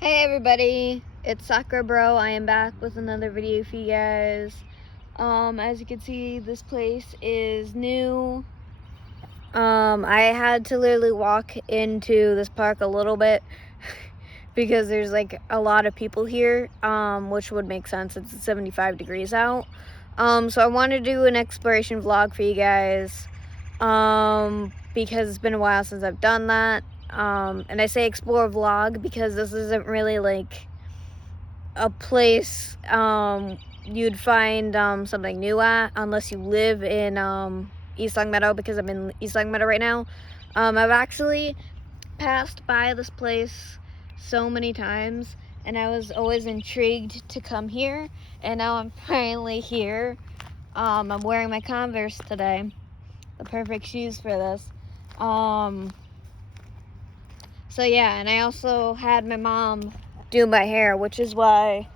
Hey everybody, it's Sakura Bro. I am back with another video for you guys. As you can see, this place is new. I had to literally walk into this park a little bit because there's like a lot of people here, which would make sense. It's 75 degrees out. So I wanted to do an exploration vlog for you guys, because it's been a while since I've done that. And I say explore vlog because this isn't really like a place you'd find something new at unless you live in East Longmeadow, because I'm in East Longmeadow right now. I've actually passed by this place so many times and I was always intrigued to come here, and now I'm finally here. I'm wearing my Converse today, the perfect shoes for this. So yeah, and I also had my mom do my hair, which is why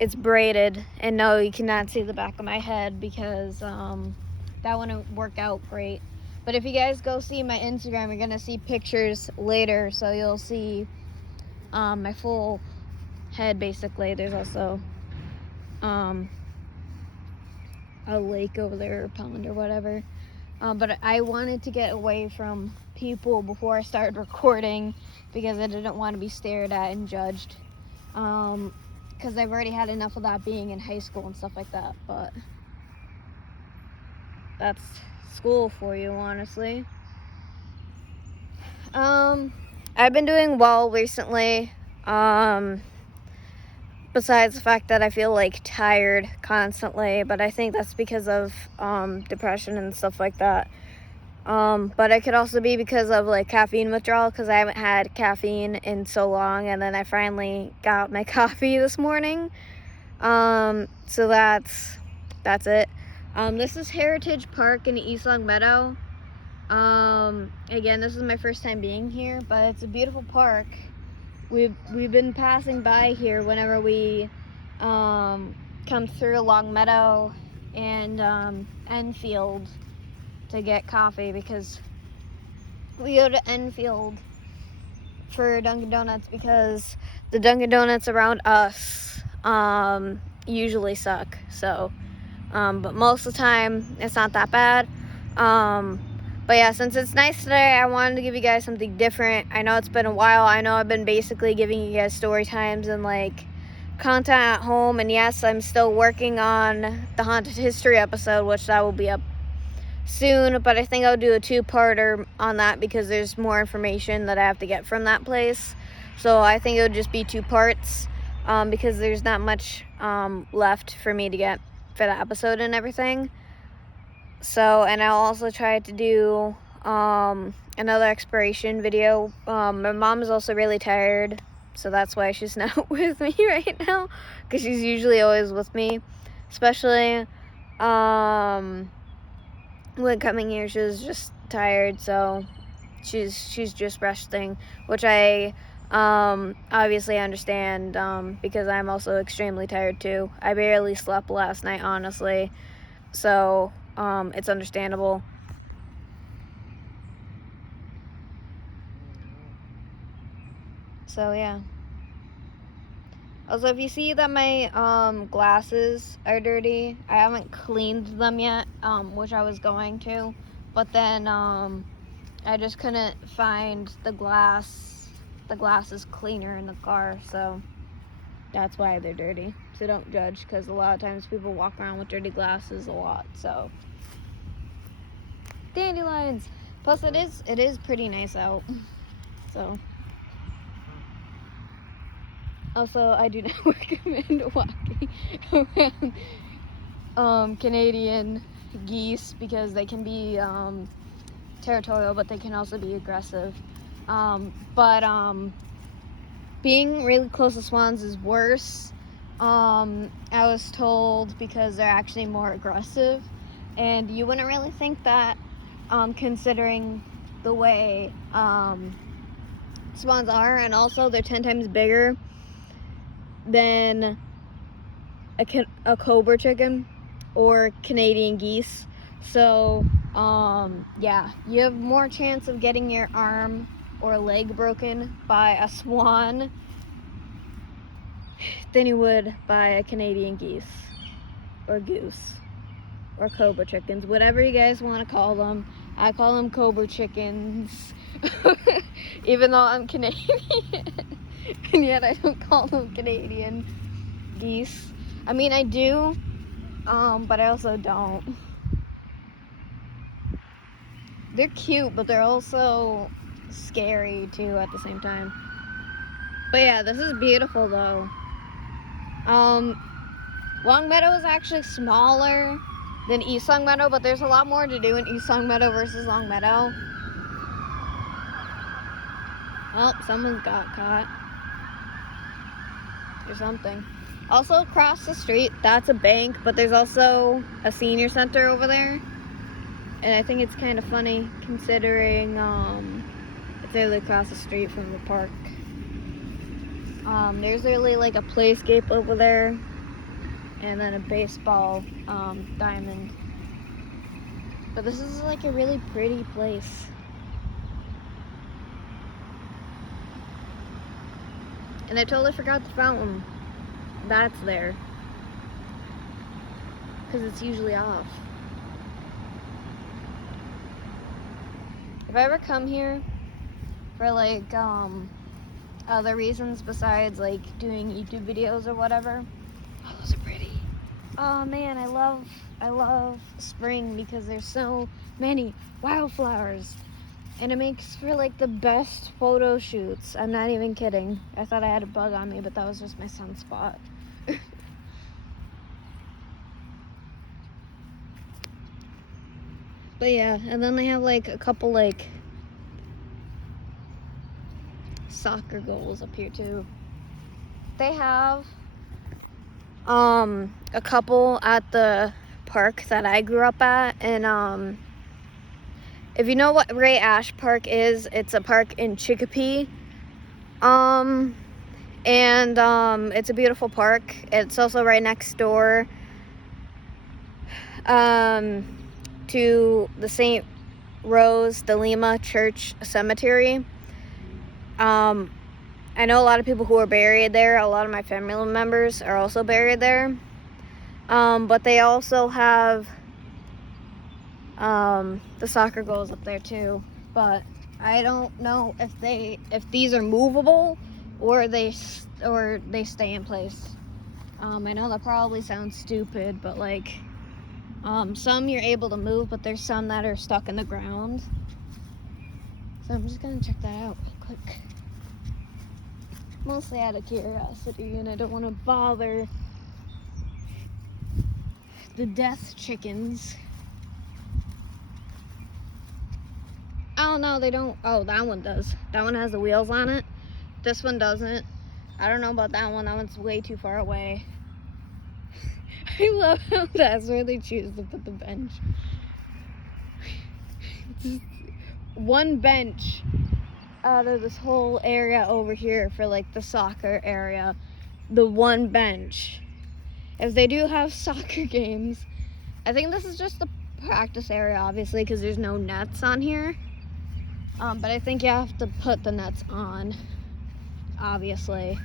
it's braided. And no, you cannot see the back of my head because that wouldn't work out great. But if you guys go see my Instagram, you're gonna see pictures later, so you'll see my full head basically. There's also a lake over there, or pond or whatever. But I wanted to get away from people before I started recording because I didn't want to be stared at and judged. Because I've already had enough of that being in high school and stuff like that. But that's school for you, honestly. I've been doing well recently. Besides the fact that I feel like tired constantly, but I think that's because of depression and stuff like that. But it could also be because of like caffeine withdrawal, because I haven't had caffeine in so long, and then I finally got my coffee this morning. So that's it. This is Heritage Park in East Longmeadow. Again, this is my first time being here, but it's a beautiful park. We've been passing by here whenever we come through Longmeadow and Enfield to get coffee, because we go to Enfield for Dunkin' Donuts because the Dunkin' Donuts around us usually suck. So, but most of the time it's not that bad. But yeah, since it's nice today, I wanted to give you guys something different. I know it's been a while. I know I've been basically giving you guys story times and like content at home. And yes, I'm still working on the Haunted History episode, which that will be up soon. But I think I'll do a two-parter on that because there's more information that I have to get from that place. So I think it'll just be 2 parts because there's not much left for me to get for that episode and everything. So, and I'll also try to do another exploration video. My mom is also really tired, so that's why she's not with me right now, because she's usually always with me, especially when coming here. She was just tired, so she's just resting, which I obviously understand, because I'm also extremely tired too. I barely slept last night, honestly, so it's understandable. So yeah. Also, if you see that my glasses are dirty, I haven't cleaned them yet, which I was going to, but then I just couldn't find the glasses cleaner in the car, so that's why they're dirty. So don't judge, because a lot of times people walk around with dirty glasses a lot. So dandelions. Plus it is pretty nice out. So also, I do not recommend walking around Canadian geese because they can be territorial, but they can also be aggressive. But being really close to swans is worse. I was told, because they're actually more aggressive, and you wouldn't really think that, considering the way swans are, and also they're 10 times bigger than a cobra chicken or Canadian geese. So yeah, you have more chance of getting your arm or a leg broken by a swan than you would by a Canadian geese or goose or cobra chickens, whatever you guys want to call them. I call them cobra chickens, even though I'm Canadian, and yet I don't call them Canadian geese. I mean, I do, but I also don't. They're cute, but they're also scary too at the same time. But yeah, this is beautiful though. Longmeadow is actually smaller than East Longmeadow, but there's a lot more to do in East Longmeadow versus Longmeadow. Well, someone got caught or something. Also across the street, that's a bank, but there's also a senior center over there. And I think it's kind of funny considering it's literally across the street from the park. There's literally like a playscape over there, and then a baseball diamond. But this is like a really pretty place. And I totally forgot the fountain. That's there. Because it's usually off. If I ever come here for like other reasons besides like doing YouTube videos or whatever, oh, those are pretty. Oh man, I love spring because there's so many wildflowers, and it makes for like the best photo shoots. I'm not even kidding. I thought I had a bug on me, but that was just my sunspot. But yeah, and then they have like a couple like soccer goals up here too. They have a couple at the park that I grew up at, and if you know what Ray Ash Park is, it's a park in Chicopee. And it's a beautiful park. It's also right next door to the St. Rose de Lima Church Cemetery. I know a lot of people who are buried there. A lot of my family members are also buried there. But they also have the soccer goals up there too. But I don't know if these are movable or they stay in place. I know that probably sounds stupid, but like some you're able to move, but there's some that are stuck in the ground. So I'm just gonna check that out real quick. Mostly out of curiosity, and I don't want to bother the death chickens. Oh no, they don't. Oh, that one does. That one has the wheels on it. This one doesn't. I don't know about that one. That one's way too far away. I love how that's where they choose to put the bench. Just one bench out of this whole area over here for like the soccer area. The one bench. If they do have soccer games, I think this is just the practice area, obviously, because there's no nets on here. But I think you have to put the nets on, obviously.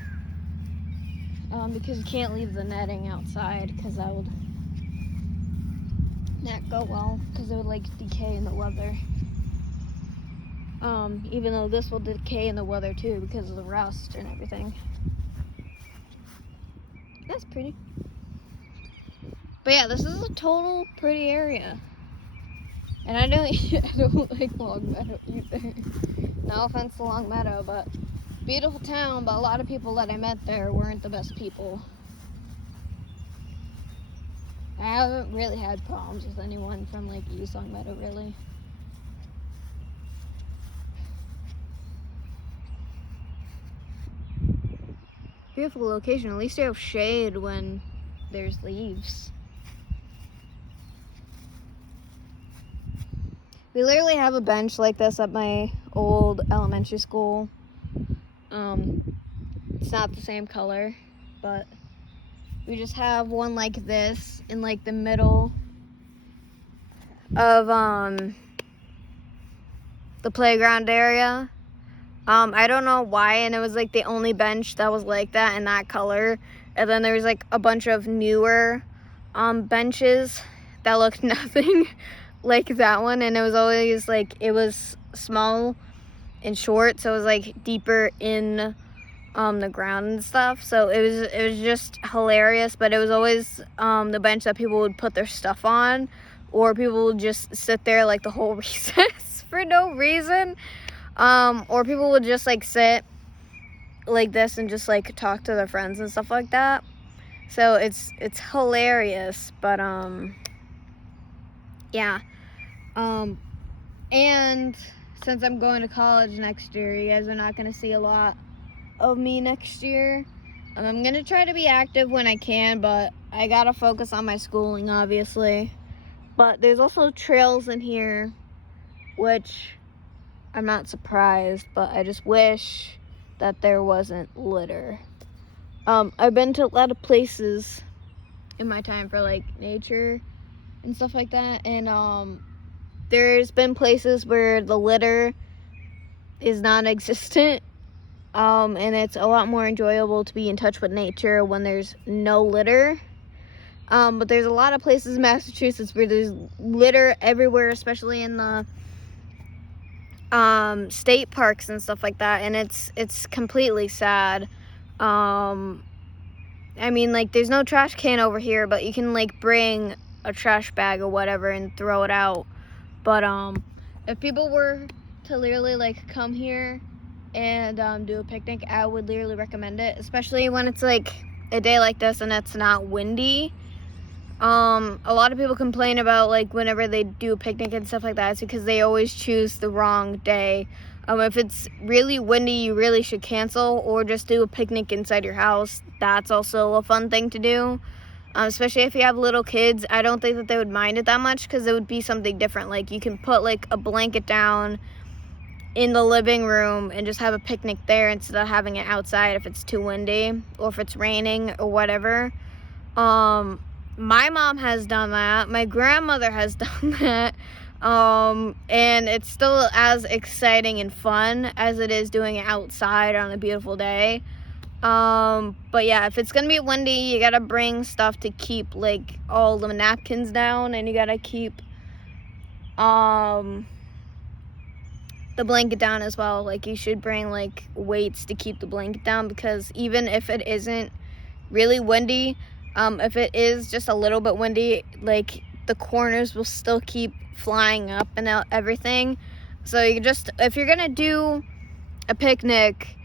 Because you can't leave the netting outside, because that would not go well, because it would like decay in the weather. Even though this will decay in the weather too, because of the rust and everything. That's pretty. But yeah, this is a total pretty area. And I don't like Longmeadow either. No offense to Longmeadow, but beautiful town, but a lot of people that I met there weren't the best people. I haven't really had problems with anyone from like East Longmeadow, really. Beautiful location. At least you have shade when there's leaves. We literally have a bench like this at my old elementary school. It's not the same color, but we just have one like this in like the middle of the playground area. I don't know why, and it was like the only bench that was like that in that color. And then there was like a bunch of newer benches that looked nothing like that one, and it was always like, it was small and short, so it was like deeper in the ground and stuff. So it was just hilarious, but it was always the bench that people would put their stuff on, or people would just sit there like the whole recess for no reason. Or people would just like sit like this and just like talk to their friends and stuff like that. So it's hilarious, but yeah. And since I'm going to college next year, you guys are not going to see a lot of me next year. I'm going to try to be active when I can, but I got to focus on my schooling, obviously. But there's also trails in here, which I'm not surprised, but I just wish that there wasn't litter. I've been to a lot of places in my time for like nature and stuff like that, and there's been places where the litter is non-existent, and it's a lot more enjoyable to be in touch with nature when there's no litter. But there's a lot of places in Massachusetts where there's litter everywhere, especially in the state parks and stuff like that, and it's completely sad. I mean, like, there's no trash can over here, but you can like bring a trash bag or whatever and throw it out. But if people were to literally like come here and do a picnic, I would literally recommend it, especially when it's like a day like this and it's not windy. A lot of people complain about like whenever they do a picnic and stuff like that, it's because they always choose the wrong day. If it's really windy, you really should cancel or just do a picnic inside your house. That's also a fun thing to do, especially if you have little kids. I don't think that they would mind it that much because it would be something different. Like, you can put like a blanket down in the living room and just have a picnic there instead of having it outside if it's too windy or if it's raining or whatever. My mom has done that. My grandmother has done that. And it's still as exciting and fun as it is doing it outside on a beautiful day. But yeah, if it's gonna be windy, you gotta bring stuff to keep like all the napkins down, and you gotta keep the blanket down as well. Like, you should bring like weights to keep the blanket down, because even if it isn't really windy, if it is just a little bit windy, like, the corners will still keep flying up and everything. So you just, if you're gonna do a picnic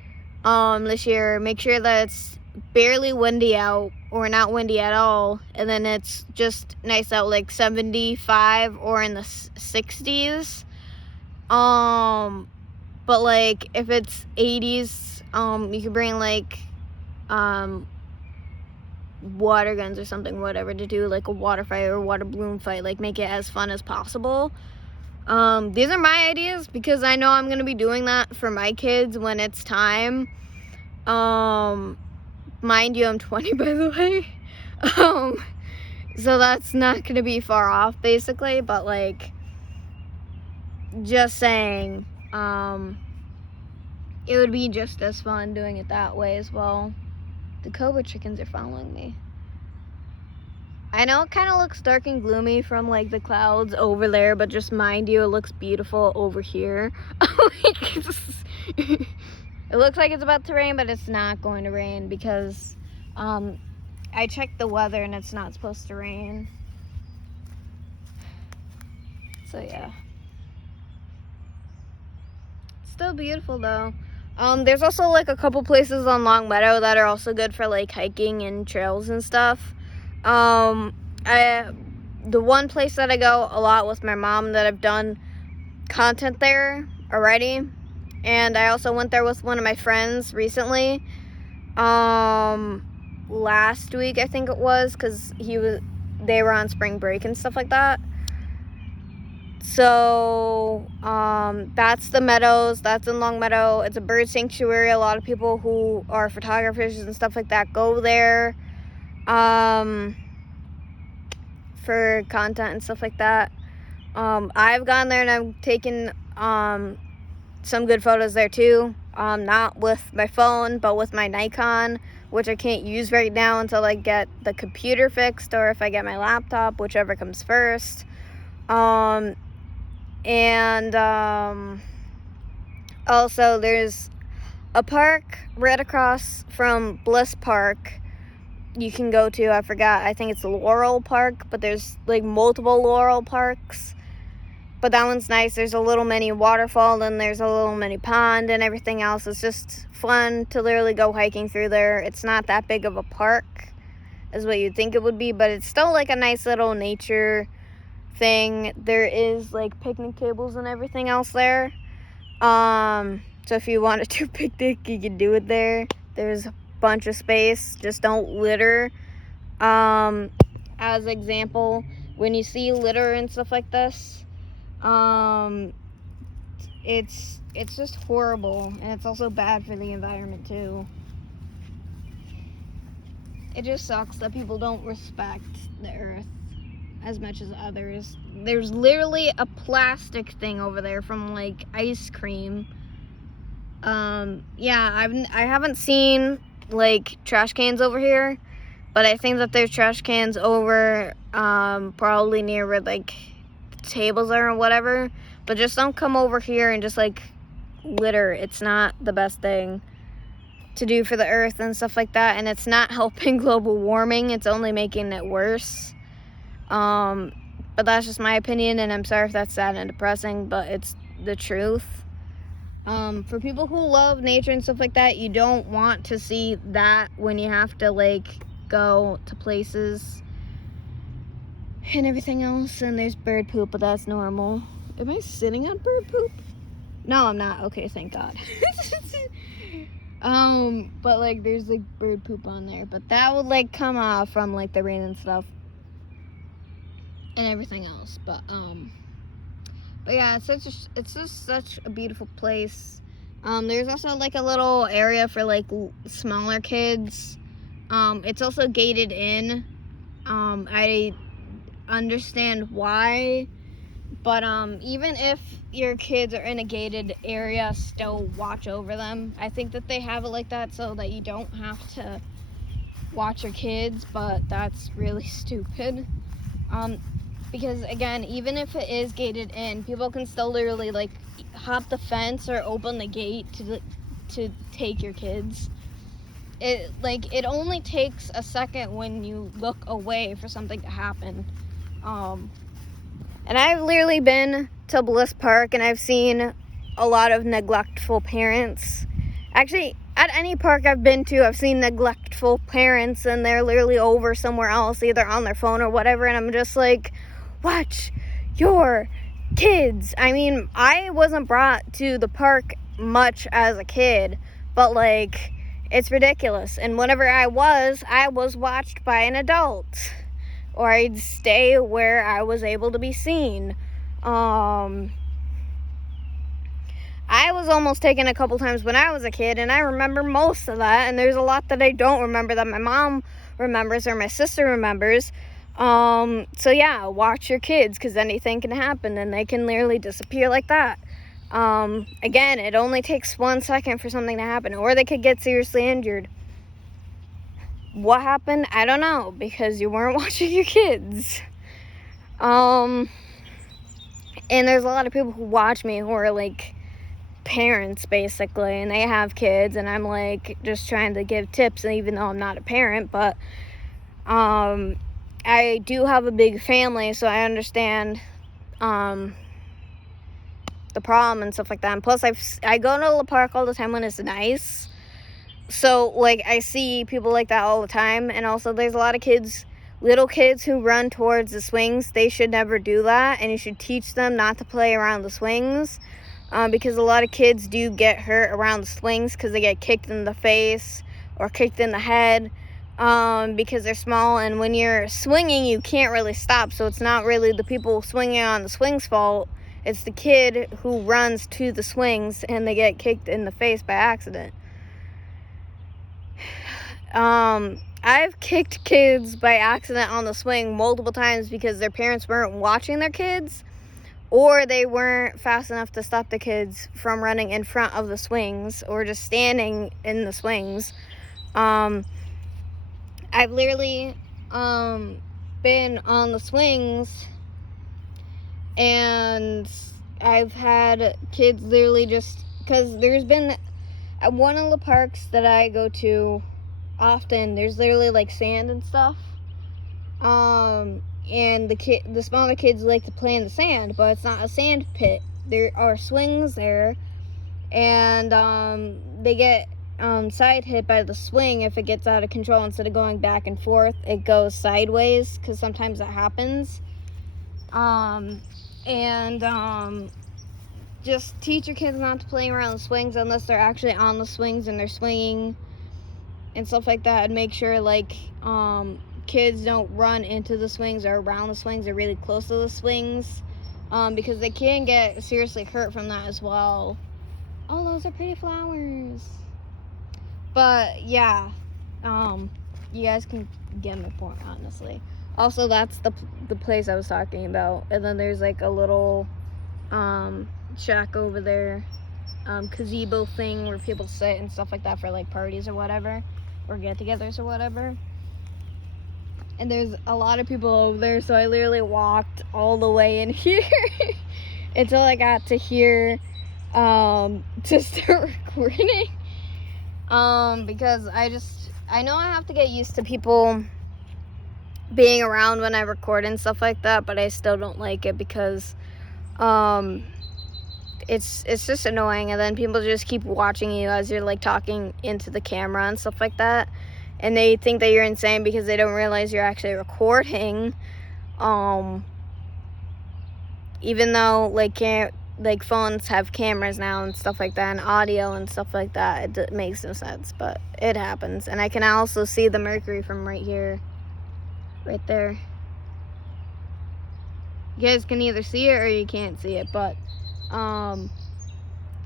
this year, make sure that it's barely windy out or not windy at all, and then it's just nice out, like 75 or in the 60s. But like if it's 80s, you can bring like water guns or something, whatever, to do like a water fight or water balloon fight. Like, make it as fun as possible. These are my ideas because I know I'm gonna be doing that for my kids when it's time. Mind you, I'm 20, by the way. So that's not gonna be far off, basically, but like, just saying, it would be just as fun doing it that way as well. The cobra chickens are following me. I know it kind of looks dark and gloomy from like the clouds over there, but just mind you, it looks beautiful over here. It looks like it's about to rain, but it's not going to rain because I checked the weather and it's not supposed to rain. So yeah. It's still beautiful though. There's also like a couple places on Longmeadow that are also good for like hiking and trails and stuff. The one place that I go a lot with my mom that I've done content there already, and I also went there with one of my friends recently, last week I think it was, because they were on spring break and stuff like that. So that's the Meadows. That's in Longmeadow. It's a bird sanctuary. A lot of people who are photographers and stuff like that go there for content and stuff like that. I've gone there and I've taken some good photos there too. not with my phone, but with my Nikon, which I can't use right now until I get the computer fixed, or if I get my laptop, whichever comes first. Also, there's a park right across from Bliss Park you can go to. I forgot, I think it's Laurel Park, but there's like multiple Laurel Parks. But that one's nice. There's a little mini waterfall, and there's a little mini pond and everything else. It's just fun to literally go hiking through there. It's not that big of a park as what you'd think it would be, but it's still like a nice little nature thing. There is like picnic tables and everything else there. So if you wanted to picnic, you can do it there. There's a bunch of space. Just don't litter. As example, when you see litter and stuff like this, it's just horrible, and it's also bad for the environment too. It just sucks that people don't respect the earth as much as others. There's literally a plastic thing over there from like ice cream. Yeah, I haven't seen like trash cans over here, but I think that there's trash cans over probably near where like tables are or whatever. But just don't come over here and just like litter. It's not the best thing to do for the earth and stuff like that, and it's not helping global warming. It's only making it worse. But that's just my opinion, and I'm sorry if that's sad and depressing, but it's the truth. For people who love nature and stuff like that, you don't want to see that when you have to like go to places and everything else. And there's bird poop, but that's normal. Am I sitting on bird poop? No, I'm not. Okay, thank God. But like there's like bird poop on there, but that would like come off from like the rain and stuff and everything else. But yeah, it's just such a beautiful place. There's also like a little area for like smaller kids. It's also gated in. I understand why, but even if your kids are in a gated area, still watch over them. I think that they have it like that so that you don't have to watch your kids, but that's really stupid. Because again, even if it is gated in, people can still literally like hop the fence or open the gate to take your kids. It only takes a second when you look away for something to happen. And I've literally been to Bliss Park, and I've seen a lot of neglectful parents. Actually, at any park I've been to, I've seen neglectful parents, and they're literally over somewhere else, either on their phone or whatever, and I'm just like, watch your kids. I mean, I wasn't brought to the park much as a kid, but like, it's ridiculous. And whenever I was watched by an adult, or I'd stay where I was able to be seen. I was almost taken a couple times when I was a kid, and I remember most of that, and there's a lot that I don't remember that my mom remembers or my sister remembers. So yeah, watch your kids, because anything can happen, and they can literally disappear like that. Again, it only takes 1 second for something to happen, or they could get seriously injured. What happened? I don't know, because you weren't watching your kids. And there's a lot of people who watch me who are like parents basically, and they have kids, and I'm like just trying to give tips, and even though I'm not a parent, but I do have a big family, so I understand the problem and stuff like that. And plus I go to the park all the time when it's nice. So, like, I see people like that all the time. And also, there's a lot of kids, little kids, who run towards the swings. They should never do that. And you should teach them not to play around the swings. Because a lot of kids do get hurt around the swings because they get kicked in the face or kicked in the head. Because they're small. And when you're swinging, you can't really stop. So, it's not really the people swinging on the swings' fault. It's the kid who runs to the swings and they get kicked in the face by accident. I've kicked kids by accident on the swing multiple times because their parents weren't watching their kids, or they weren't fast enough to stop the kids from running in front of the swings or just standing in the swings. I've literally been on the swings, and I've had kids literally just, because there's been at one of the parks that I go to often, there's literally like sand and stuff, and the smaller kids like to play in the sand, but it's not a sand pit. There are swings there, and they get side hit by the swing if it gets out of control. Instead of going back and forth, it goes sideways, because sometimes that happens. Just teach your kids not to play around the swings unless they're actually on the swings and they're swinging and stuff like that, and make sure like kids don't run into the swings or around the swings or really close to the swings, because they can get seriously hurt from that as well. Oh, those are pretty flowers. But yeah, you guys can get my point, honestly. Also, that's the place I was talking about. And then there's like a little shack over there, gazebo thing where people sit and stuff like that for like parties or whatever, or get-togethers or whatever. And there's a lot of people over there, so I literally walked all the way in here until I got to here to start recording. Because I know I have to get used to people being around when I record and stuff like that, but I still don't like it because it's just annoying, and then people just keep watching you as you're like talking into the camera and stuff like that, and they think that you're insane because they don't realize you're actually recording. Even though like phones have cameras now and stuff like that, and audio and stuff like that, it makes no sense, but it happens. And I can also see the mercury from right here, right there. You guys can either see it or you can't see it, but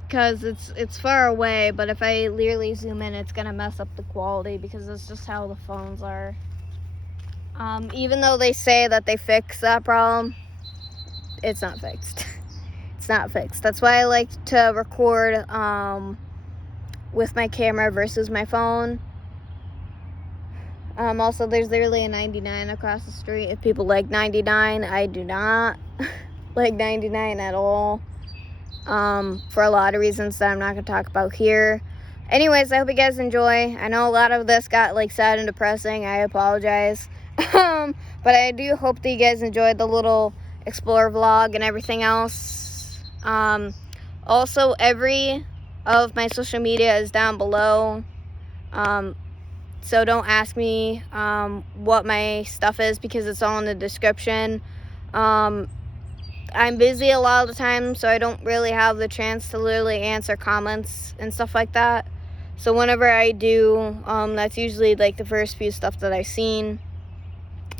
because it's far away, but if I literally zoom in, it's gonna mess up the quality because it's just how the phones are. Even though they say that they fix that problem, it's not fixed. It's not fixed. That's why I like to record with my camera versus my phone. Also, there's literally a 99 across the street. If people like 99, I do not like 99 at all, for a lot of reasons that I'm not going to talk about here. Anyways, I hope you guys enjoy. I know a lot of this got like sad and depressing. I apologize. But I do hope that you guys enjoyed the little explore vlog and everything else. Also, every of my social media is down below. So don't ask me what my stuff is because it's all in the description. I'm busy a lot of the time, so I don't really have the chance to literally answer comments and stuff like that. So whenever I do, that's usually like the first few stuff that I've seen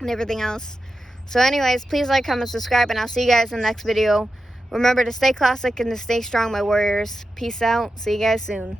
and everything else. So anyways, please like, comment, subscribe, and I'll see you guys in the next video. Remember to stay classic and to stay strong, my warriors. Peace out. See you guys soon.